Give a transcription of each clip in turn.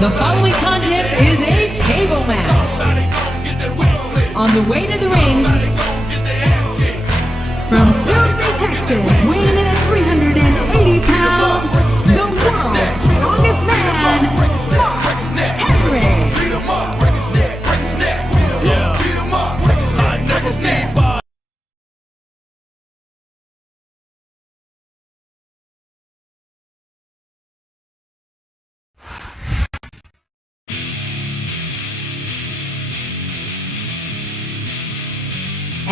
The following contest is a table match. On the way to the ring, from Silsbee, Texas, weighing in at 380 pounds, the world's strongest man, Mark Henry.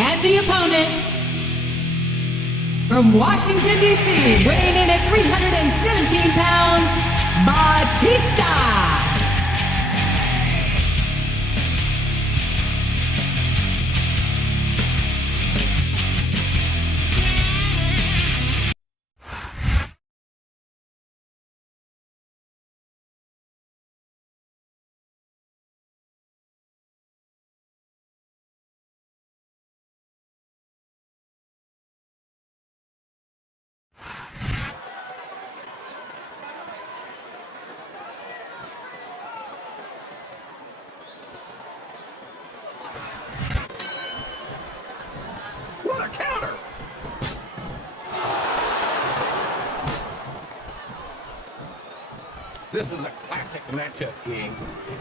And the opponent, from Washington, D.C., weighing in at 317 pounds, Batista. What a counter! This is a classic matchup, King.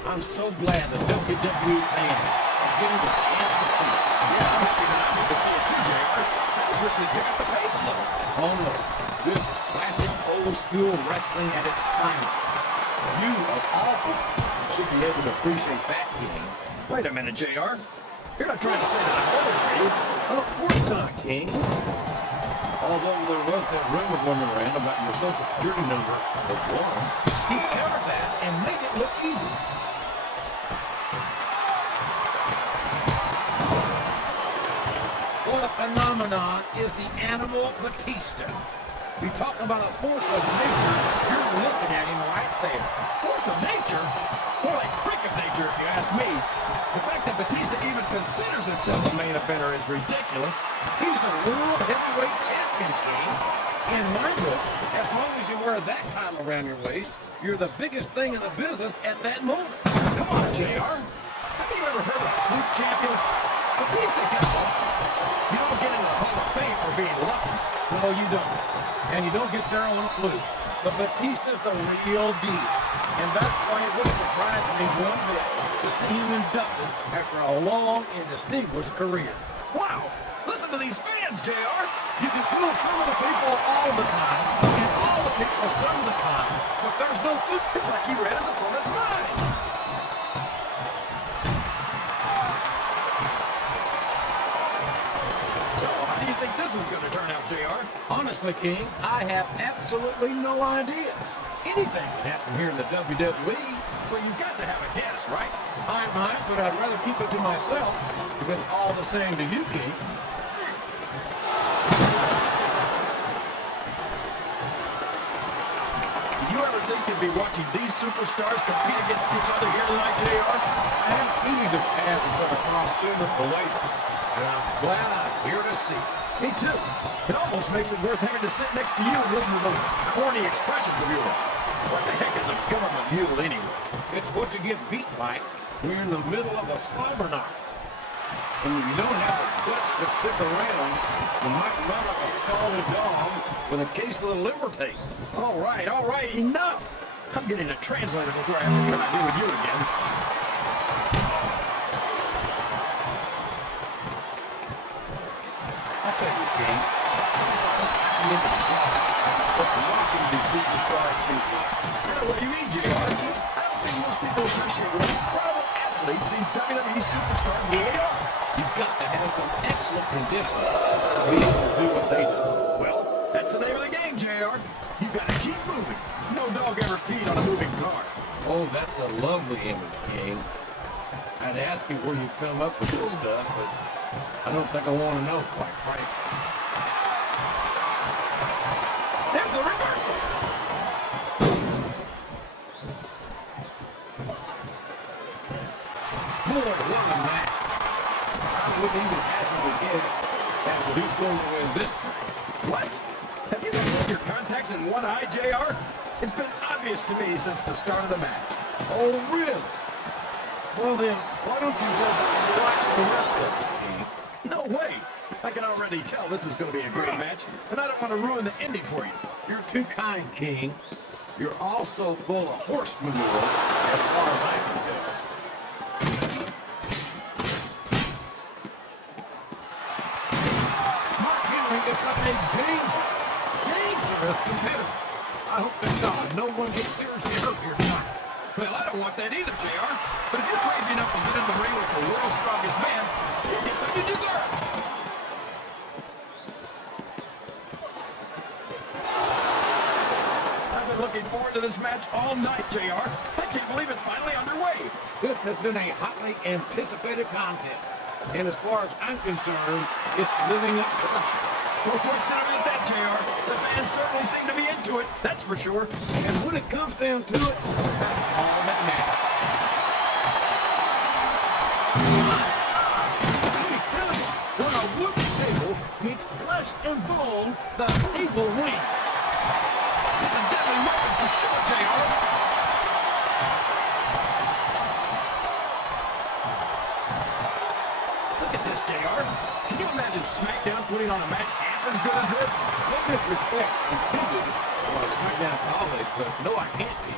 I'm so glad the WWE fans are getting the chance to see it. Yeah, I'm happy that I'm able to see it too, JR. I just wish they'd pick up the pace a little. Oh no, this is classic old school wrestling at its finest. You, of all people, should be able to appreciate that, King. Wait a minute, JR. You're not trying to say that I'm old, are you? Of course not, King. Although there was that rumor going around about your social security number was one, he countered that and made it look easy. What a phenomenon is the animal Batista. You talk about a force of nature, you're looking at him right there. Force of nature? More like freak of nature, if you ask me. The fact that Batista even considers himself a main eventer is ridiculous. He's a world heavyweight champion, King. In my book, as long as you wear that title around your waist, you're the biggest thing in the business at that moment. Come on, JR. Have you ever heard of a fluke champion? Batista gets it. You don't get in the Hall of Fame for being lucky. No, you don't. And you don't get there on a fluke. But Batista's the real deal. And that's why it wouldn't surprise me one bit to see him inducted after a long and distinguished career. Wow! Listen to these fans, JR! You can fool some of the people all the time, and all the people some of the time, but there's no fluke. It's like he read his opponent's mind. So, how do you think this one's going to turn out, JR? Honestly, King, I have absolutely no idea. Anything can happen here in the WWE. Well, you've got to have a guess, right? I might, but I'd rather keep it to myself if it's all the same to you, King. Did you ever think you'd be watching these superstars compete against each other here tonight, JR? I haven't seen either paths come across sooner or later, and I'm glad I'm here to see it. Me too. It almost makes it worth having to sit next to you and listen to those corny expressions of yours. What the heck is a government mule anyway? It's what you get beat like when you're in the middle of a slobber knock. And when you don't have the guts to stick around, you might run like a scalded dog with a case of the liver tape. All right, enough! I'm getting a translator before I have to come out here with you again. I'll tell you, King, sometimes the exhausting. But watching these superstars do that. What do you mean, JR? I don't think most people appreciate what incredible athletes these WWE superstars really are. You've got to have some excellent conditions to be able to do what they do. Well, that's the name of the game, JR. You gotta keep moving. No dog ever peed on a moving car. Oh, that's a lovely image, King. I'd ask you where you come up with this stuff, but I don't think I want to know, quite frankly. There's the reversal. Boy, what a match. I wouldn't even hazard a guess as to who's going to win this thing. What? Have you got your contacts in one eye, JR? It's been obvious to me since the start of the match. Oh, really? Well then, why don't you just like the rest of us, King? No way. I can already tell this is going to be a great match, and I don't want to ruin the ending for you. You're too kind, King. You're also full of horse manure, as far as I can tell. Mark Henry is such a dangerous competitor. I hope to God no one gets seriously hurt here tonight. Well, I don't want that either, JR. But if you're crazy enough to get in the ring with the world's strongest man, you get what you deserve. I've been looking forward to this match all night, JR. I can't believe it's finally underway. This has been a hotly anticipated contest. And as far as I'm concerned, it's living up to the hype. Well, considering at that, JR, the fans certainly seem to be into it, that's for sure. And when it comes down to it, that's all that matters. Let me tell you, when a wooden table meets flesh and bone, the table wins. It's a deadly weapon for sure, JR. Look at this, JR. Can you imagine SmackDown putting on a match half as good as this? No disrespect intended for SmackDown colleagues, but no, I can't be.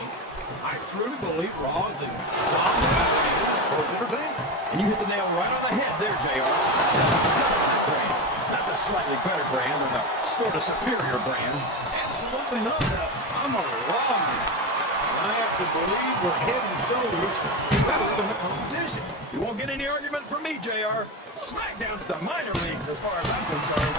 I truly believe Raw is a dominant sports entertainment. And you hit the nail right on the head there, JR. Dominant brand. Not the slightly better brand or the sort of superior brand. Absolutely not. I'm a Raw man. I have to believe we're head and shoulders better than the competition. You won't get any argument from me, JR. SmackDown's the minor leagues as far as I'm concerned.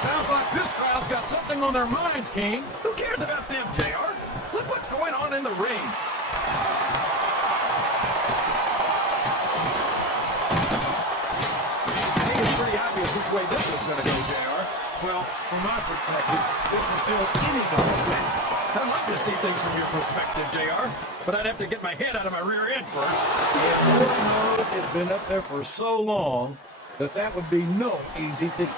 Sounds like this crowd's got something on their minds, King. Who cares about them, JR? Look what's going on in the ring. I think it's pretty obvious which way this one's going to go, JR. Well, from my perspective, this is still anybody's match. I'd like to see things from your perspective, JR, but I'd have to get my head out of my rear end first. And Lord knows it's been up there for so long that would be no easy feat.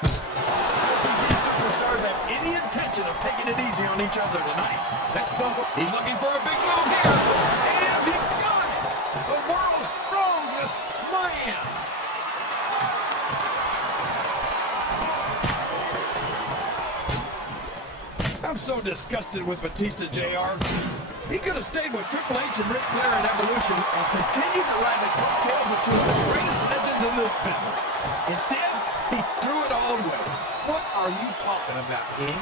These superstars have any intention of taking it easy on each other tonight. Let's go. He's looking for a big move here. And he got it! The world's strongest slam! I'm so disgusted with Batista, JR. He could have stayed with Triple H and Ric Flair in Evolution and continued to ride the coattails of two of the greatest legends in this business. Instead, he threw it all away. What are you talking about, King?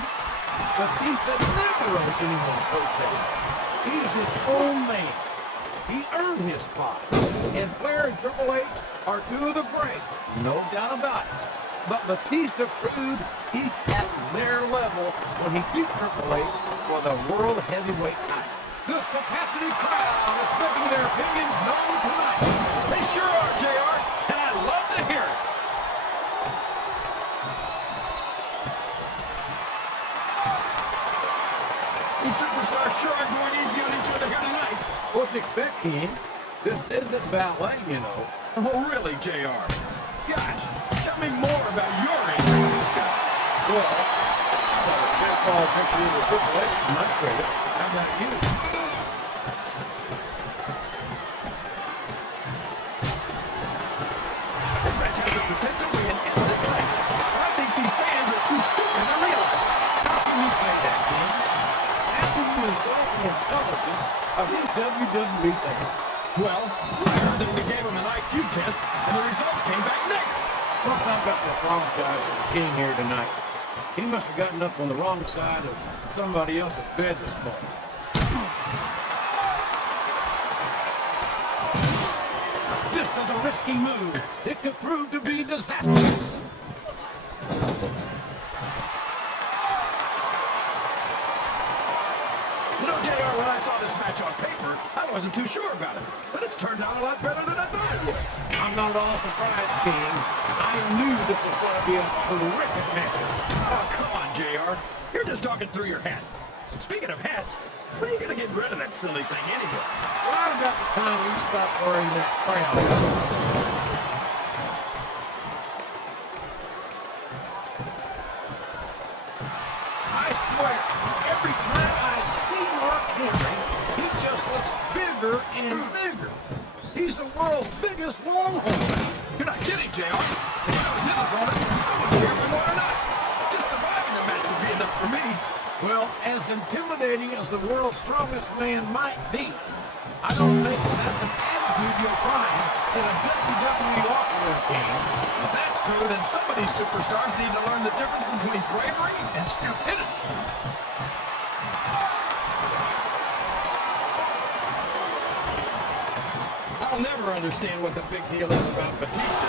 Batista never rode anyone's coattails. He's his own man. He earned his spot. And Flair and Triple H are two of the greats, no doubt about it. But Batista proved he's at their level when he beat Triple H for the World Heavyweight title. This capacity crowd is making their opinions known tonight. They sure are, JR, and I love to hear it. These superstars sure are going easy on each other here tonight. What do you expect, King? This isn't ballet, you know. Oh, really, JR? Gosh, tell me more about your interest in these guys. Well, I thought a baseball picture of the Triple H from my credit. How about you? This match has the potential to be an instant classic. I think these fans are too stupid to realize it. How can you say that, King? After you insult the intelligence of these WWE fans. Well, I heard that we gave him an IQ test, and the results came back negative. Folks, I've got to apologize to the King here tonight. He must have gotten up on the wrong side of somebody else's bed this morning. This is a risky move. It could prove to be disastrous. You know, JR, when I saw this match on paper, I wasn't too sure about it. But it's turned out a lot better than I thought it would. I'm not at all surprised, King. I knew this was going to be a terrific matchup. Oh, come on, JR. You're just talking through your hat. Speaking of hats, when are you going to get rid of that silly thing anyway? Right about the time you stop wearing that crown. bigger and bigger. He's the world's biggest longhorn. You're not kidding, JR. If I was his opponent, I wouldn't care if I won or not. Just surviving the match would be enough for me. Well, as intimidating as the world's strongest man might be, I don't think that's an attitude you'll find in a WWE locker room, King. If that's true, then some of these superstars need to learn the difference between bravery and stupidity. I'll never understand what the big deal is about Batista.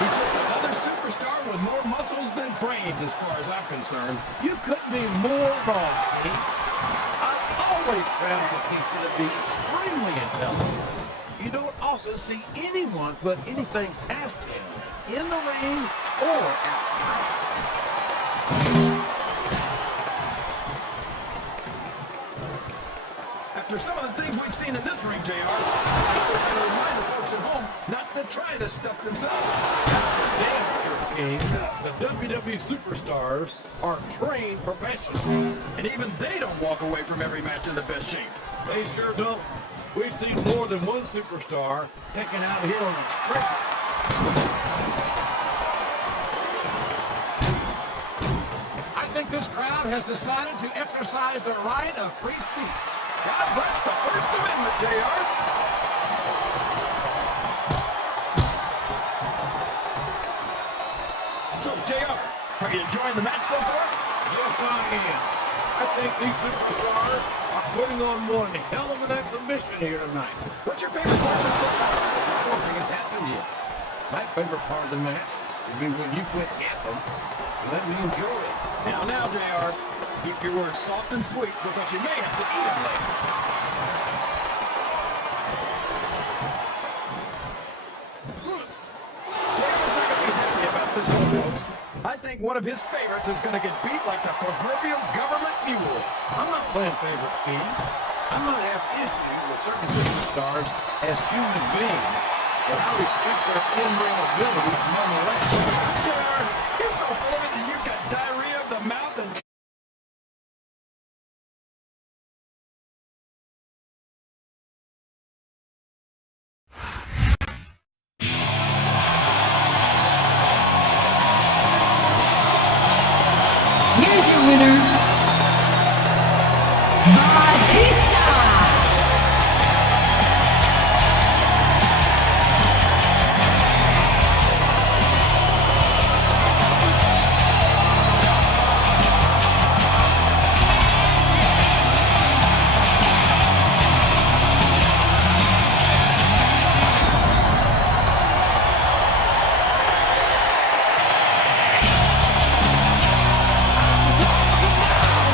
He's just another superstar with more muscles than brains as far as I'm concerned. You couldn't be more wrong, King. I've always found Batista to be extremely intelligent. You don't often see anyone put anything past him in the ring or outside. After some of the things we've seen in this ring, JR, I would remind the folks at home not to try this stuff themselves. Damn sure, King. The WWE superstars are trained professionals. And even they don't walk away from every match in the best shape. They sure don't. We've seen more than one superstar taken out here on a stretcher. I think this crowd has decided to exercise their right of free speech. God bless the First Amendment, JR. So, JR, are you enjoying the match so far? Yes, I am. I think these superstars are putting on one hell of an exhibition here tonight. What's your favorite part of it so far? I don't think it's happened yet. My favorite part of the match would be when you quit yapping and let me enjoy it. Now, JR, keep your words soft and sweet because you may have to eat them later. JR's not going to be happy about this one, folks. I think one of his favorites is going to get beat like the proverbial government mule. I'm not playing favorites, King. I'm going to have issues with certain superstars as human beings, but I respect their in-ring abilities nonetheless. JR, you're so full of it that you